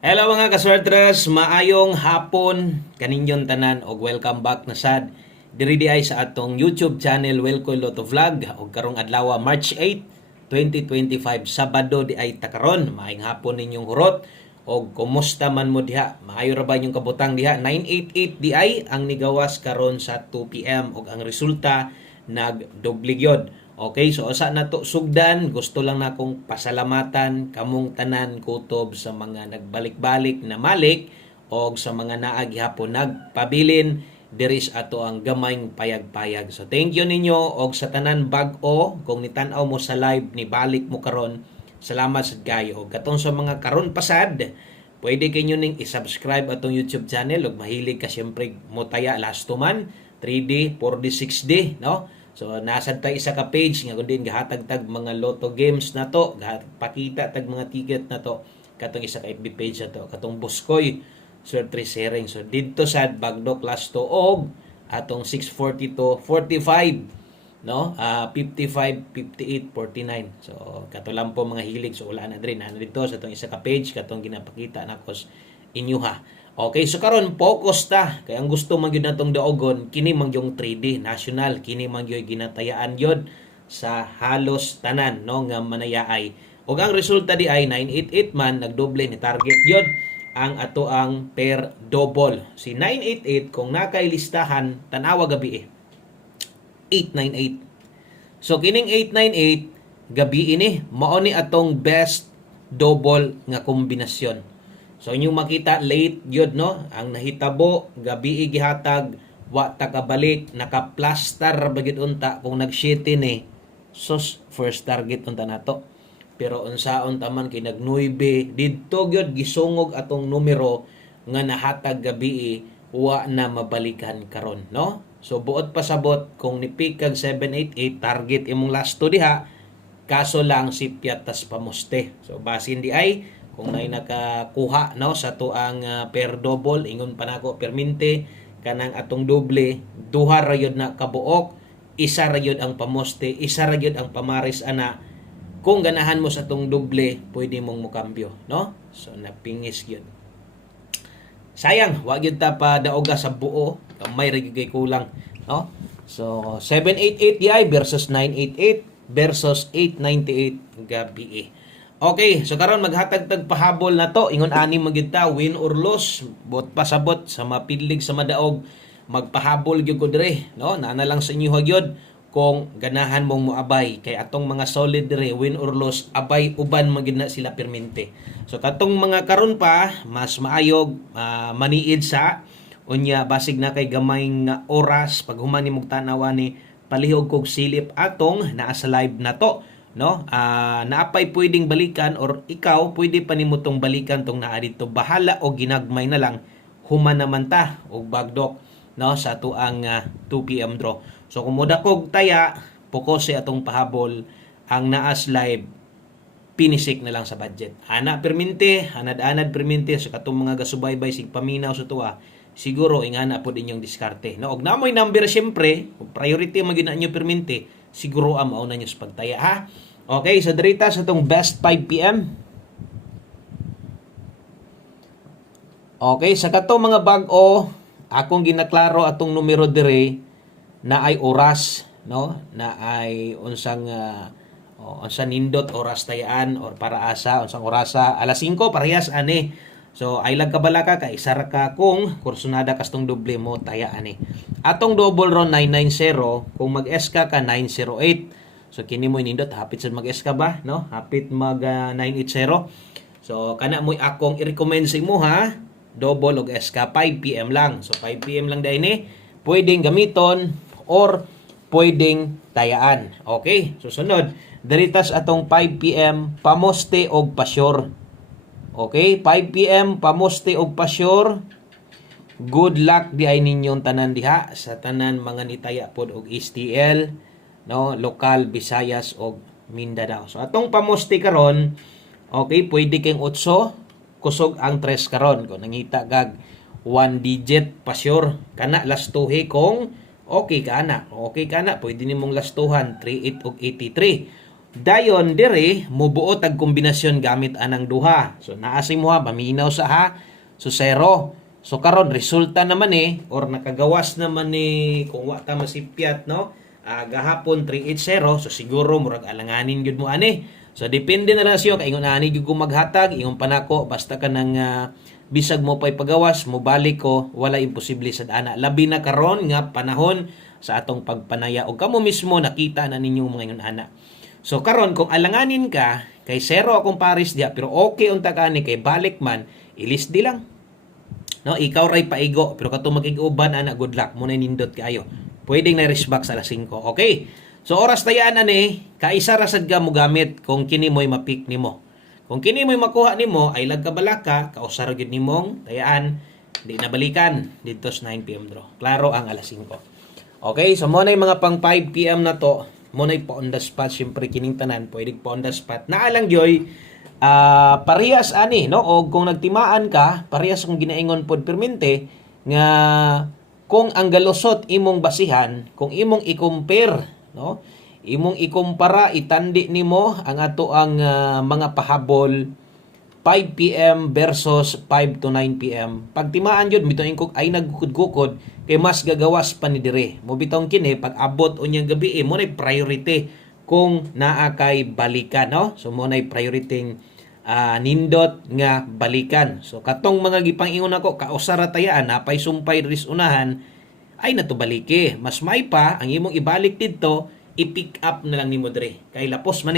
Hello mga kaswertres, maayong hapon kaninyon tanan og welcome back na sad diri di ay sa atong YouTube channel Welko Loto Vlog og karong adlaw March 8, 2025 Sabado di ay takaron. Maayong hapon ninyong hurot og kumusta man mo diha? Maayo ra ba inyong kabutang diha? 988 di ay ang nigawas karon sa 2 PM og ang resulta nagdoble gyud. Okay, so usa na to sugdan, gusto lang na akong pasalamatan kamong tanan kutob sa mga nagbalik-balik na malik o sa mga naagi hapon nagpabilin diris ato ang gamayng payag-payag. So thank you ninyo og sa tanan bag-o kung nitan-aw mo sa live ni balik mo karon. Salamat sad kayo. Og katong sa mga karon pasad, pwede kayo ning i-subscribe atong YouTube channel ug mahilig ka syempre motaya last man 3D, 4D, 6D, no? So nasad tay isa ka page nga kundi gahatag tag mga lotto games na to, pakita tag mga ticket na to katong isa ka FB page na to, katong Buskoy Swerte Sharing. So didto sad Bagdok last to og atong 640 to 45, no? 55, 58, 49. So kato lang po mga hilig, so wala na diri na dito sa atong isa ka page katong ginapakita nakos inyo ha. Okay, so karon focus ta kay ang gusto man gyud natong daogon kini man yung 3D national, kini man gyud ginatayaan yod sa halos tanan, no, nga manayaay. Og ang resulta di ay 988 man nagdoble ni target yod ang ato ang per double. Si 988 kung nakay listahan tanawa gabi 898. So kining 898 gabi ini mao ni atong best double nga kombinasyon. So inyong makita late yun, no? Ang nahitabo gabi gihatag wa takabalik nakaplastar bagid unta kung nag-7 ni sus first target unta nato. Pero unsaon taman kay nag 9 didto gyud gisungog atong numero nga nahatag gabi wa na mabalikan karon, no? So buot pasabot kung nipik kag 788 target imong last to diha, kaso lang si piatas pamuste. So basin di ay kung nay nakakuha, no, sa tuang per double ingon pa nako perminte kanang atong doble duha ra yun na kabuok, isa ra yun ang pamoste, isa ra yun ang pamaris ana. Kung ganahan mo sa tong doble pwede mong mukambyo, no? So napingis yun. Sayang wa gyud ta pa daoga sa buo, may ra gyud kay kulang, no? So 788 di ay versus 988 versus 898 gabi. Okay, so karon maghatag tag pahabol na to. Ingon ani magyud ta win or lose, bot pasabot sa mapidlig sa madaog magpahabol gyud ko dire, no? Naa na lang sa inyo gyud kung ganahan mong moabay kay atong mga solid dire win or lose abay uban magyud na sila permente. So katong mga karon pa mas maayog maniid sa unya basig na kay gamay nga oras pag human nimong tanawa ni palihog kog silip atong naa sa live na to, no? Naapay pwedeng balikan or ikaw pwede pa nimo tong balikan tong naa dito, bahala o ginagmay na lang human naman ta og bagdok, no, sa tuang 2 PM draw. So kung moda kog taya pokose atong pahabol ang naas live pinisik na lang sa budget. Ana permente, anad-anad permente sa katong mga gasubaybay sig paminaw sa tuwa. Siguro ingana pod inyong diskarte, no? Og namoy number syempre, priority man gyud na inyo permente, siguro ang mauna nyo sa pagtaya, ha? Okay, so dirita sa itong best 5 PM. Okay, sa katong mga bag-o, akong ginaklaro atong numero dire na ay oras, no? Na ay unsang unsang nindot oras tayaan or para asa, unsang orasa, alas 5 parehas ani. So ay lag kabalaka ka isa ra ka kung kursunada kastong doble mo taya ani. Atong double ron 990 kung mag-SK ka 908. So kini mo inindot hapit sa mag-SK ba, no? Hapit mag 980. So kana mo akong i-recommend sa imo ha, double og SK 5 PM lang. So 5 PM lang dai ni. Pwedeng gamiton or pwedeng tayaan. Okay? So sunod, diritas atong 5 PM pamoste og pasyur. Okay, 5 PM pamoste og pasyur. Good luck di ay ninyong tanan diha sa tanan mga nitaya pod og STL, no, lokal Visayas og Mindanao. So atong pamoste karon, okay, pwede kayong 8 kusog ang 3 karon kung nangita gag 1 digit pasyur kana lastuhe kung okay ka na. Okay ka na, pwede nimong lastuhan 38 og 83. Dayon dire mubuo tag kombinasyon gamit anang duha. So naasi mo ha maminaw sa ha. So 0. So karon resulta naman or nakagawas naman kung wa ta masipyat no. Gahapon 380 so siguro murag alanganin gyud mo ani. So depende na lang siyo kay ingon ani gyud ko maghatag ingon panako basta ka nang bisag mo pay pagawas mo balik ko wala imposible sa ana. Labi na karon nga panahon sa atong pagpanaya og kamo mismo nakita na ninyo mga ingon ana. So karon kung alanganin ka kay 0 akong pares diha pero okay unta ka ni kay balik man ilis di lang. No, ikaw ray paigo pero kato magig-uban ana good luck mo na nindot kayo. Pwedeng na respect sa alas 5. Okay. So oras tayaan ani kaisa ra sad ka mo gamit kung kini mo'y mapik nimo. Kung kini mo'y makuha nimo ay lagkabalaka kausar gyud nimong tayaan di nabalikan dito sa 9 PM draw. Klaro ang alas 5. Okay, so mo na yung mga pang 5 PM na to. Mo na pa on the spot syempre kining tanan pwedeng pa on the spot. Naalang gyoy parehas ani no o kung nagtimaan ka parehas kung ginaingon pod permente nga kung ang galusot imong basihan kung imong i-compare no imong ikumpara itandi nimo ang ato ang mga pahabol 5 PM versus 5 to 9 PM. Pagtimaan jud bitaw ko ay nagkukod-kukod kay mas gagawas pa ni dire. Mo bitaw kini pag abot unyang gabi mo nay priority kung naa kay balikan no. So mo nay priority nindot nga balikan. So katong mga gipang-ingon ako kausara tayaan napay sumpay ris unahan ay natubaliki. Mas may pa ang imong ibalik didto i-pick up na lang nimo dire kay lapos man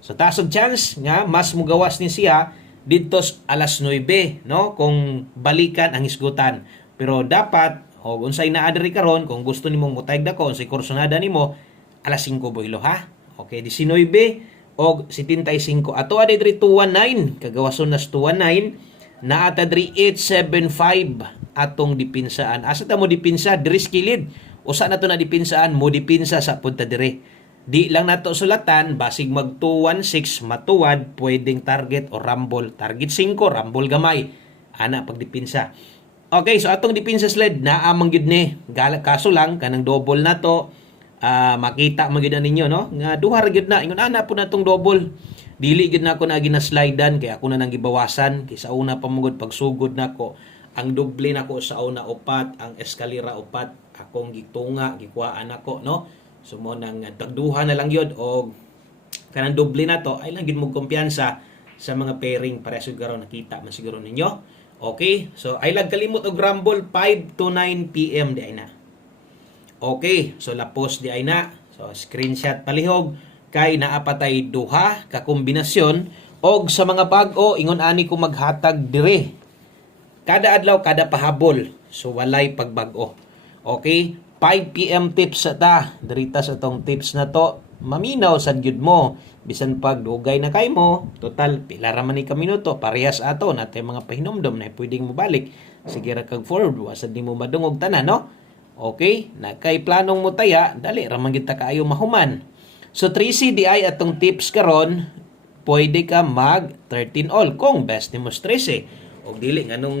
So taas og chance nga mas mugawas ni siya didto alas 9 no kung balikan ang isgutan. Pero dapat o unsay naa diri karon kung gusto nimong mutayg dako unsay kursonada nimo alas 5 boylo ha. Okay 19 o 75 ato adi diri 219 kagawason nas 219 naa ta diri 875 atong dipinsaan. Asa ta mo dipinsa diri skilid usa na to na dipinsaan mo dipinsa sa punta dire. Di lang nato sulatan basig mag 216 matuwad pwedeng target o rumble. Target 5 rumble gamay. Ana pag dipinsa. Okay, so atong dipinsa sled naa man gyud ni. Kaso lang kanang double na to makita man gyud ninyo no. Nga duha ra gyud na ingon ana po natong double. Dili gyud na ako na ginaslidean kay ako na nang gibawasan kay sa una pa mugod pagsugod nako. Ang doble nako sa una upat, ang eskalera upat, akong gitunga, gikuhaan nako no. So mo nang tagduha na lang yun o kanang doble na to ay lang gid mo kumpiyansa sa mga pairing para siguro nakita man siguro ninyo. Okay? So ay lang kalimot og rumble 5 to 9 PM di ay na. Okay, so lapos di ay na. So screenshot palihog kay naapatay duha ka kombinasyon og sa mga bag-o ingon ani ko maghatag dire. Kada adlaw kada pahabol. So walay pagbag-o. Okay? 5 PM tips sa ta. Diritas atong tips na to. Maminaw sad gyud mo. Bisan pag dugay na kay mo, total pila ra man ni ka minuto, parehas ato natay mga pahinomdom na pwedeng mo balik. Sige ra kag forward, wasad nimo madungog tanan no. Okay? Na kay planong mo taya, dali ra man gyud ta kaayo mahuman. So 3CDI atong tips karon, pwede ka mag 13 all kung best nimo 13. Og dili nganong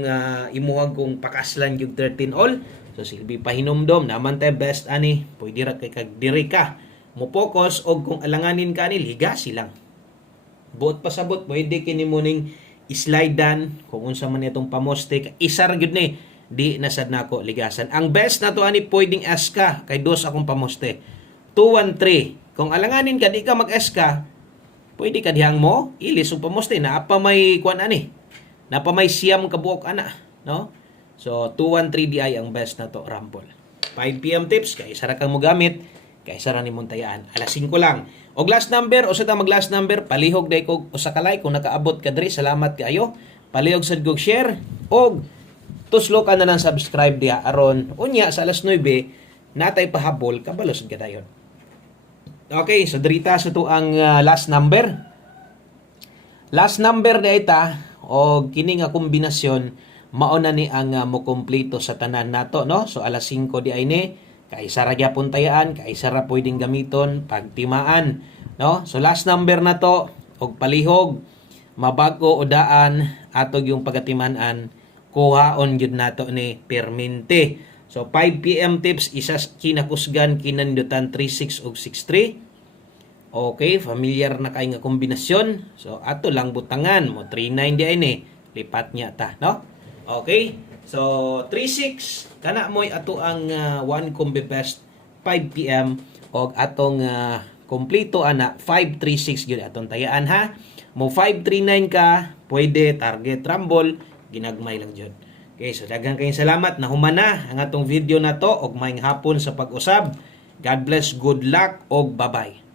imuhang kung pakaslan yung 13 all. So silbi pahinomdom naman tay best ani pwede ra kay kag diri ka mo focus og kung alanganin ka ni liga silang buot pasabot pwede kini mo ning islidean kung unsa man itong pamoste isa ra gyud ni di nasad nako ligasan. Ang best na to ani pwedeng eska kay dos akong pamoste 213 kung alanganin ka di ka mag eska pwede ka dihang mo ilis og pamoste na apa may kuan ani na pa may siyam ka buok ana no. So 213 DI ang best na to rumble. 5 PM tips kay isa ra kang mo gamit kay isa ra nimong tayaan alas 5 lang. Og last number o sa ta mag last number palihog day ko usa ka like kung nakaabot ka diri salamat kaayo. Palihog sad kog share og tuslo ka na lang subscribe diha aron unya sa alas 9 natay pahabol kabalo sad kadayon. Okay, so dirita sa to ang last number. Last number na ita og kini nga kombinasyon mao na ni ang mo kompleto sa tanan nato no. So alas 5 di ay ni kay isa ra gyapon tayaan kay isa ra pwedeng gamiton pagtimaan no. So last number na to og palihog mabago o daan atog yung pagatiman-an kuhaon gyud nato ni permente. So 5 PM tips isa kinakusgan kinandutan 36 ug 63 Okay, familiar na kay nga kombinasyon. So ato lang butangan mo 39 di ini. Lipat niya ta, no? Okay. So 36 kana moy ato ang one combi best 5 PM og atong kompleto ana 536 gyud atong tayaan ha. Mo 539 ka, pwede target rumble, ginagmay lang jud. Okay, so daghang kayong salamat na humana ang atong video na to og maayong hapon sa pag-usab. God bless, good luck og bye-bye.